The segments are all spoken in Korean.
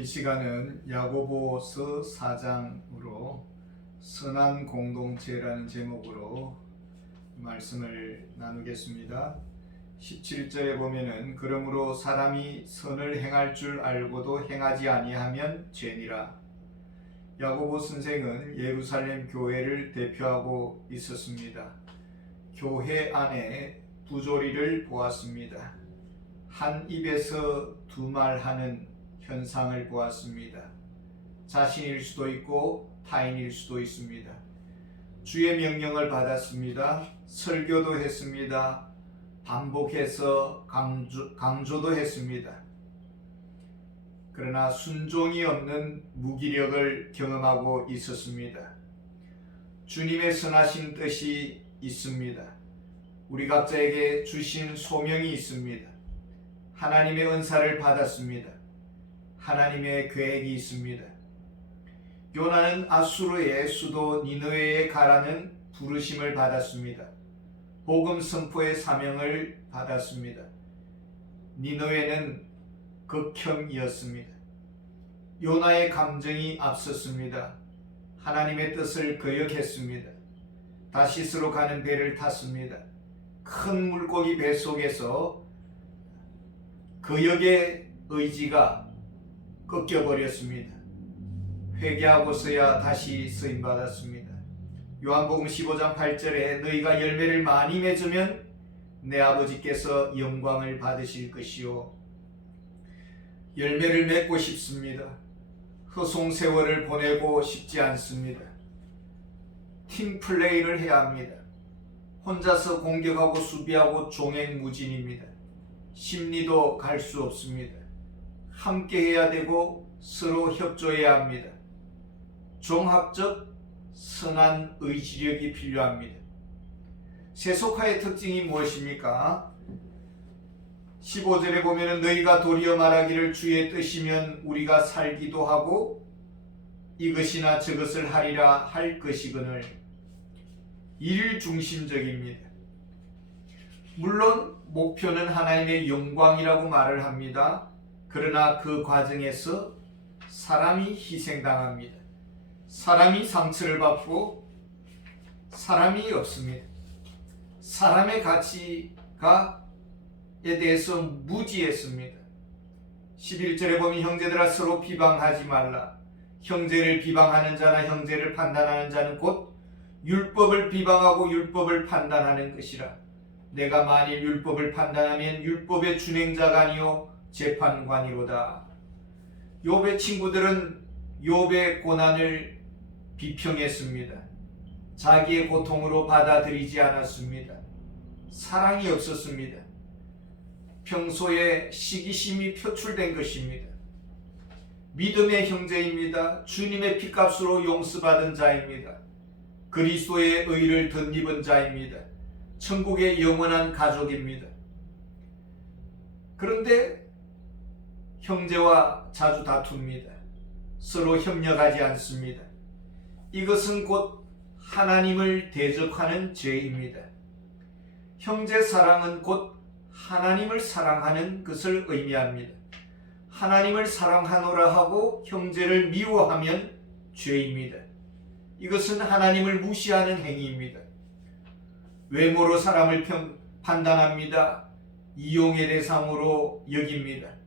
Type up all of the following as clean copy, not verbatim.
오늘 이 시간은 야고보서 4장으로 선한 공동체라는 제목으로 말씀을 나누겠습니다. 17절에 보면은 그러므로 사람이 선을 행할 줄 알고도 행하지 아니하면 죄니라. 야고보 선생은 예루살렘 교회를 대표하고 있었습니다. 교회 안에 부조리를 보았습니다. 한 입에서 두 말하는 현상을 보았습니다. 자신일 수도 있고 타인일 수도 있습니다. 주의 명령을 받았습니다. 설교도 했습니다. 반복해서 강조도 했습니다. 그러나 순종이 없는 무기력을 경험하고 있었습니다. 주님의 선하신 뜻이 있습니다. 우리 각자에게 주신 소명이 있습니다. 하나님의 은사를 받았습니다. 하나님의 계획이 있습니다. 요나는 아수르의 수도 니느웨에 가라는 부르심을 받았습니다. 복음 선포의 사명을 받았습니다. 니느웨는 극혐이었습니다. 요나의 감정이 앞섰습니다. 하나님의 뜻을 거역했습니다. 다시스로 가는 배를 탔습니다. 큰 물고기 배 속에서 거역의 의지가 꺾여버렸습니다. 회개하고서야 다시 쓰임받았습니다. 요한복음 15장 8절에 너희가 열매를 많이 맺으면 내 아버지께서 영광을 받으실 것이요. 열매를 맺고 싶습니다. 허송세월을 보내고 싶지 않습니다. 팀플레이를 해야 합니다. 혼자서 공격하고 수비하고 종횡무진입니다. 심리도 갈 수 없습니다. 함께 해야 되고 서로 협조해야 합니다. 종합적 선한 의지력이 필요합니다. 세속화의 특징이 무엇입니까? 15절에 보면 너희가 도리어 말하기를 주의 뜻이면 우리가 살기도 하고 이것이나 저것을 하리라 할 것이거늘. 일중심적입니다. 물론 목표는 하나님의 영광이라고 말을 합니다. 그러나 그 과정에서 사람이 희생당합니다. 사람이 상처를 받고 사람이 없습니다. 사람의 가치가 대해서 무지했습니다. 11절에 보면 형제들아 서로 비방하지 말라. 형제를 비방하는 자나 형제를 판단하는 자는 곧 율법을 비방하고 율법을 판단하는 것이라. 내가 만일 율법을 판단하면 율법의 준행자가 아니요 재판관이로다. 욥의 친구들은 욥의 고난을 비평했습니다. 자기의 고통으로 받아들이지 않았습니다. 사랑이 없었습니다. 평소에 시기심이 표출된 것입니다. 믿음의 형제입니다. 주님의 피값으로 용서받은 자입니다. 그리스도의 의를 덧입은 자입니다. 천국의 영원한 가족입니다. 그런데 형제와 자주 다툽니다. 서로 협력하지 않습니다. 이것은 곧 하나님을 대적하는 죄입니다. 형제 사랑은 곧 하나님을 사랑하는 것을 의미합니다. 하나님을 사랑하노라 하고 형제를 미워하면 죄입니다. 이것은 하나님을 무시하는 행위입니다. 외모로 사람을 판단합니다. 이용의 대상으로 여깁니다.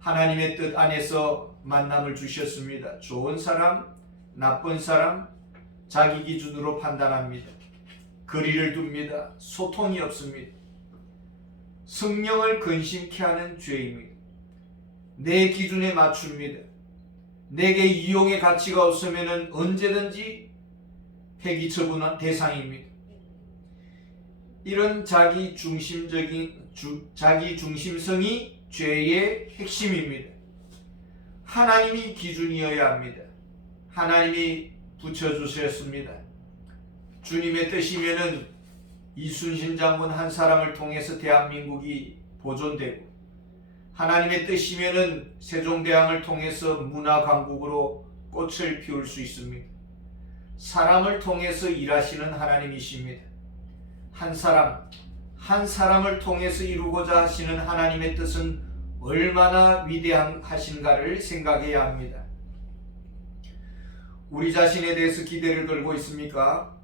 하나님의 뜻 안에서 만남을 주셨습니다. 좋은 사람, 나쁜 사람, 자기 기준으로 판단합니다. 거리를 둡니다. 소통이 없습니다. 성령을 근심케 하는 죄입니다. 내 기준에 맞춥니다. 내게 이용의 가치가 없으면 언제든지 폐기 처분한 대상입니다. 이런 자기 중심성이 죄의 핵심입니다. 하나님이 기준이어야 합니다. 하나님이 붙여주셨습니다. 주님의 뜻이면은 이순신 장군 한 사람을 통해서 대한민국이 보존되고, 하나님의 뜻이면은 세종대왕을 통해서 문화강국으로 꽃을 피울 수 있습니다. 사람을 통해서 일하시는 하나님이십니다. 한 사람을 통해서 이루고자 하시는 하나님의 뜻은 얼마나 위대하신가를 생각해야 합니다. 우리 자신에 대해서 기대를 걸고 있습니까?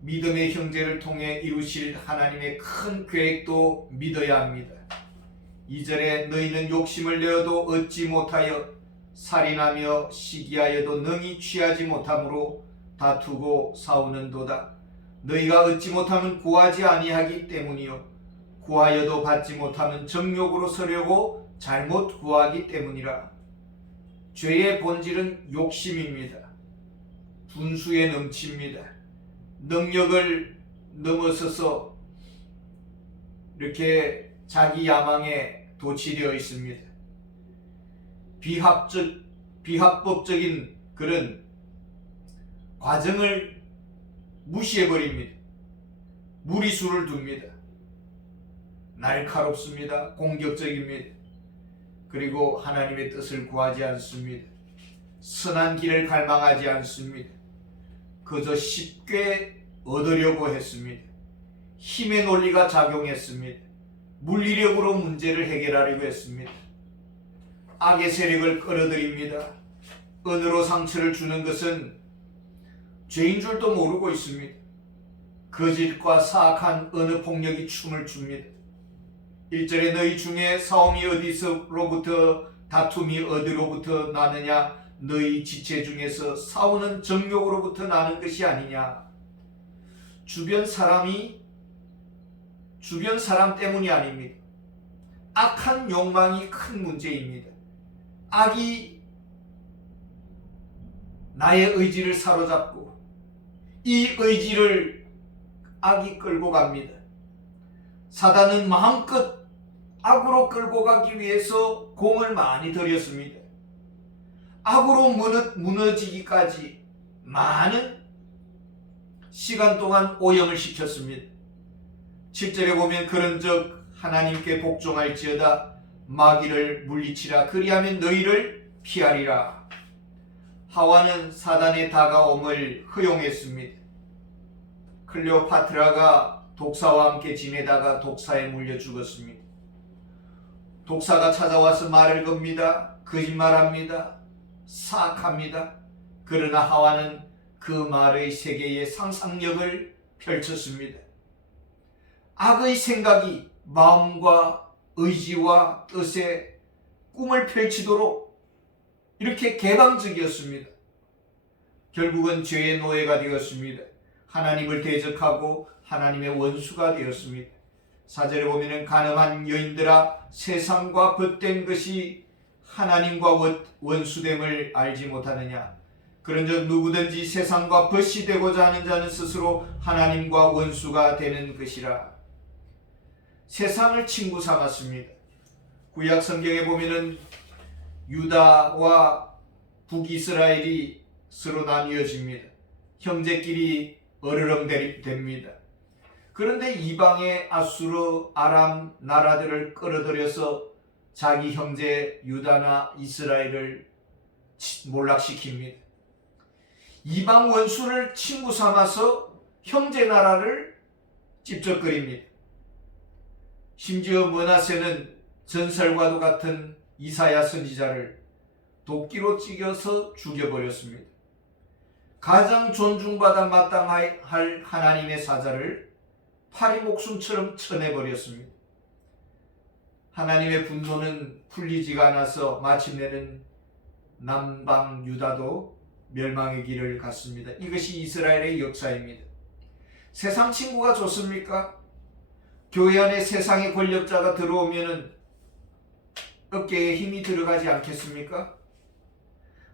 믿음의 형제를 통해 이루실 하나님의 큰 계획도 믿어야 합니다. 2절에 너희는 욕심을 내어도 얻지 못하여 살인하며 시기하여도 능히 취하지 못함으로 다투고 싸우는도다. 너희가 얻지 못하면 구하지 아니하기 때문이요 구하여도 받지 못하면 정욕으로 서려고 잘못 구하기 때문이라. 죄의 본질은 욕심입니다. 분수에 넘칩니다. 능력을 넘어서서 이렇게 자기 야망에 도취되어 있습니다. 비합법적인 그런 과정을 무시해버립니다. 무리수를 둡니다. 날카롭습니다. 공격적입니다. 그리고 하나님의 뜻을 구하지 않습니다. 선한 길을 갈망하지 않습니다. 그저 쉽게 얻으려고 했습니다. 힘의 논리가 작용했습니다. 물리력으로 문제를 해결하려고 했습니다. 악의 세력을 끌어들입니다. 은으로 상처를 주는 것은 죄인 줄도 모르고 있습니다. 거짓과 사악한 어느 폭력이 춤을 춥니다. 1절에 너희 중에 싸움이 어디서로부터 다툼이 어디로부터 나느냐 너희 지체 중에서 싸우는 정욕으로부터 나는 것이 아니냐. 주변 사람 때문이 아닙니다. 악한 욕망이 큰 문제입니다. 악이 나의 의지를 사로잡고 이 의지를 악이 끌고 갑니다. 사단은 마음껏 악으로 끌고 가기 위해서 공을 많이 들였습니다. 악으로 무너지기까지 많은 시간 동안 오염을 시켰습니다. 7절에 보면 그런즉 하나님께 복종할지어다 마귀를 물리치라 그리하면 너희를 피하리라. 하와는 사단의 다가옴을 허용했습니다. 클레오파트라가 독사와 함께 지내다가 독사에 물려 죽었습니다. 독사가 찾아와서 말을 겁니다. 거짓말합니다. 사악합니다. 그러나 하와는 그 말의 세계에 상상력을 펼쳤습니다. 악의 생각이 마음과 의지와 뜻에 꿈을 펼치도록 이렇게 개방적이었습니다. 결국은 죄의 노예가 되었습니다. 하나님을 대적하고 하나님의 원수가 되었습니다. 4절에 보면 가늠한 여인들아 세상과 벗된 것이 하나님과 원수됨을 알지 못하느냐. 그런즉 누구든지 세상과 벗이 되고자 하는 자는 스스로 하나님과 원수가 되는 것이라. 세상을 친구 삼았습니다. 구약 성경에 보면은 유다와 북이스라엘이 서로 나뉘어집니다. 형제끼리 어르렁댑니다. 그런데 이방의 아수르, 아람 나라들을 끌어들여서 자기 형제 유다나 이스라엘을 몰락시킵니다. 이방 원수를 친구 삼아서 형제 나라를 찝적거립니다. 심지어 므낫세는 전설과도 같은 이사야 선지자를 도끼로 찌겨서 죽여버렸습니다. 가장 존중받아 마땅할 하나님의 사자를 파리 목숨처럼 쳐내버렸습니다. 하나님의 분노는 풀리지가 않아서 마침내는 남방 유다도 멸망의 길을 갔습니다. 이것이 이스라엘의 역사입니다. 세상 친구가 좋습니까? 교회 안에 세상의 권력자가 들어오면 어깨에 힘이 들어가지 않겠습니까?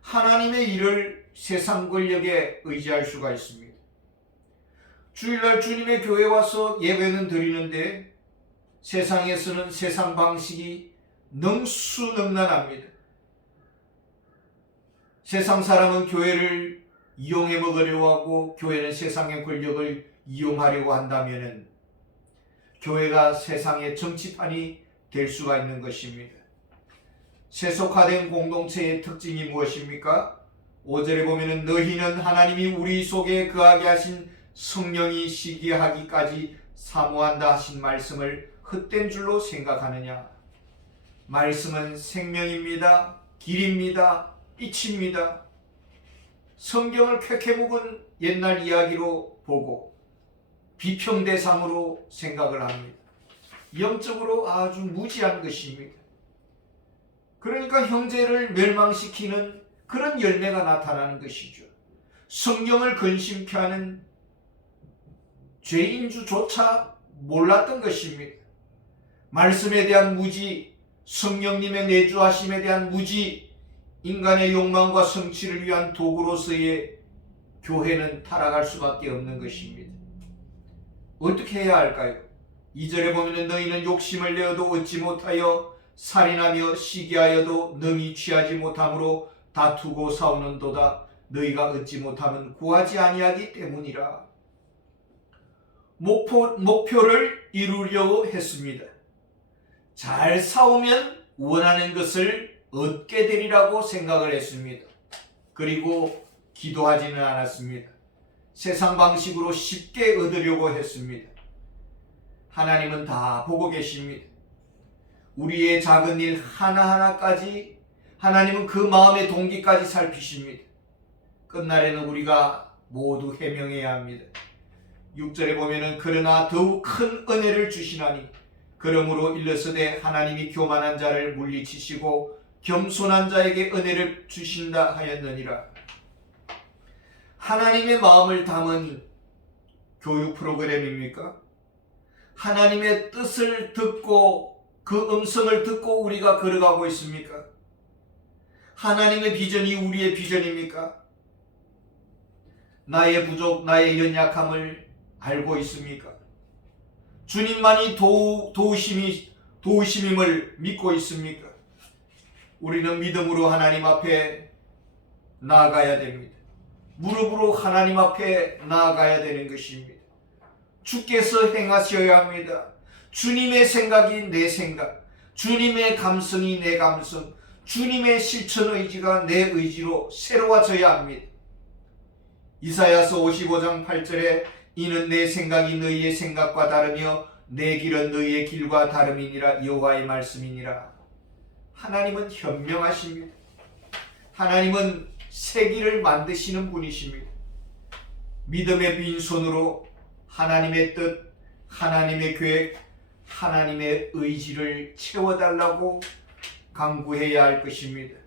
하나님의 일을 세상 권력에 의지할 수가 있습니다. 주일날 주님의 교회에 와서 예배는 드리는데 세상에서는 세상 방식이 능수능란합니다. 세상 사람은 교회를 이용해 먹으려고 하고 교회는 세상의 권력을 이용하려고 한다면 교회가 세상의 정치판이 될 수가 있는 것입니다. 세속화된 공동체의 특징이 무엇입니까? 5절에 보면 너희는 하나님이 우리 속에 거하게 하신 성령이 시기하기까지 사모한다 하신 말씀을 헛된 줄로 생각하느냐. 말씀은 생명입니다. 길입니다. 빛입니다. 성경을 쾌쾌묵은 옛날 이야기로 보고 비평 대상으로 생각을 합니다. 영적으로 아주 무지한 것입니다. 그러니까 형제를 멸망시키는 그런 열매가 나타나는 것이죠. 성경을 근심케 하는 죄인주조차 몰랐던 것입니다. 말씀에 대한 무지, 성령님의 내주하심에 대한 무지, 인간의 욕망과 성취를 위한 도구로서의 교회는 타락할 수밖에 없는 것입니다. 어떻게 해야 할까요? 2절에 보면 너희는 욕심을 내어도 얻지 못하여 살인하며 시기하여도 능히 취하지 못함으로 다투고 싸우는도다. 너희가 얻지 못하면 구하지 아니하기 때문이라. 목표를 이루려고 했습니다. 잘 싸우면 원하는 것을 얻게 되리라고 생각을 했습니다. 그리고 기도하지는 않았습니다. 세상 방식으로 쉽게 얻으려고 했습니다. 하나님은 다 보고 계십니다. 우리의 작은 일 하나하나까지 하나님은 그 마음의 동기까지 살피십니다. 끝날에는 우리가 모두 해명해야 합니다. 6절에 보면은 그러나 더욱 큰 은혜를 주시나니 그러므로 일러서되 하나님이 교만한 자를 물리치시고 겸손한 자에게 은혜를 주신다 하였느니라. 하나님의 마음을 담은 교육 프로그램입니까? 하나님의 뜻을 듣고 그 음성을 듣고 우리가 걸어가고 있습니까? 하나님의 비전이 우리의 비전입니까? 나의 부족, 나의 연약함을 알고 있습니까? 주님만이 도우심임을 믿고 있습니까? 우리는 믿음으로 하나님 앞에 나아가야 됩니다. 무릎으로 하나님 앞에 나아가야 되는 것입니다. 주께서 행하셔야 합니다. 주님의 생각이 내 생각, 주님의 감성이 내 감성, 주님의 실천 의지가 내 의지로 새로워져야 합니다. 이사야서 55장 8절에 이는 내 생각이 너희의 생각과 다르며 내 길은 너희의 길과 다름이니라. 여호와의 말씀이니라. 하나님은 현명하십니다. 하나님은 새 길을 만드시는 분이십니다. 믿음의 빈손으로 하나님의 뜻, 하나님의 계획, 하나님의 의지를 채워달라고 간구해야 할 것입니다.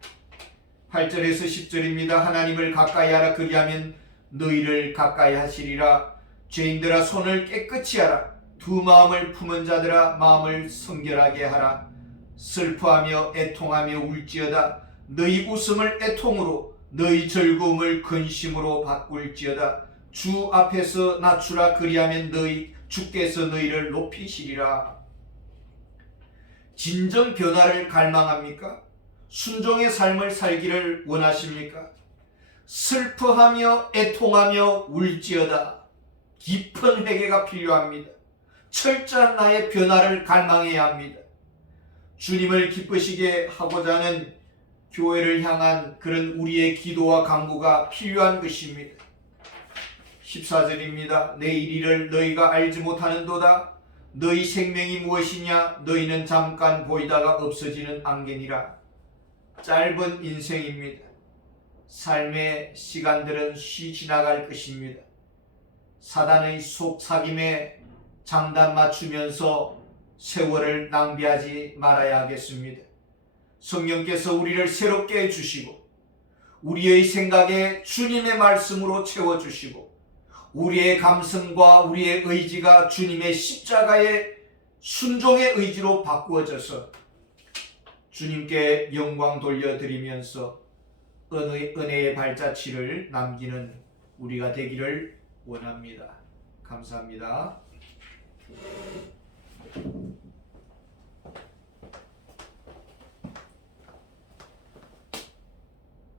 8절에서 10절입니다. 하나님을 가까이 하라. 그리하면 너희를 가까이 하시리라. 죄인들아 손을 깨끗이 하라. 두 마음을 품은 자들아 마음을 성결하게 하라. 슬퍼하며 애통하며 울지어다. 너희 웃음을 애통으로 너희 즐거움을 근심으로 바꿀지어다. 주 앞에서 낮추라. 그리하면 주께서 너희를 높이시리라. 진정 변화를 갈망합니까? 순종의 삶을 살기를 원하십니까? 슬퍼하며 애통하며 울지어다. 깊은 회개가 필요합니다. 철저한 나의 변화를 갈망해야 합니다. 주님을 기쁘시게 하고자 하는 교회를 향한 그런 우리의 기도와 간구가 필요한 것입니다. 14절입니다. 내일 일을 너희가 알지 못하는도다. 너희 생명이 무엇이냐? 너희는 잠깐 보이다가 없어지는 안개니라. 짧은 인생입니다. 삶의 시간들은 쉬 지나갈 것입니다. 사단의 속삭임에 장단 맞추면서 세월을 낭비하지 말아야 하겠습니다. 성령께서 우리를 새롭게 해주시고 우리의 생각에 주님의 말씀으로 채워주시고 우리의 감성과 우리의 의지가 주님의 십자가의 순종의 의지로 바꾸어져서 주님께 영광 돌려드리면서 은혜의 발자취를 남기는 우리가 되기를 원합니다. 감사합니다.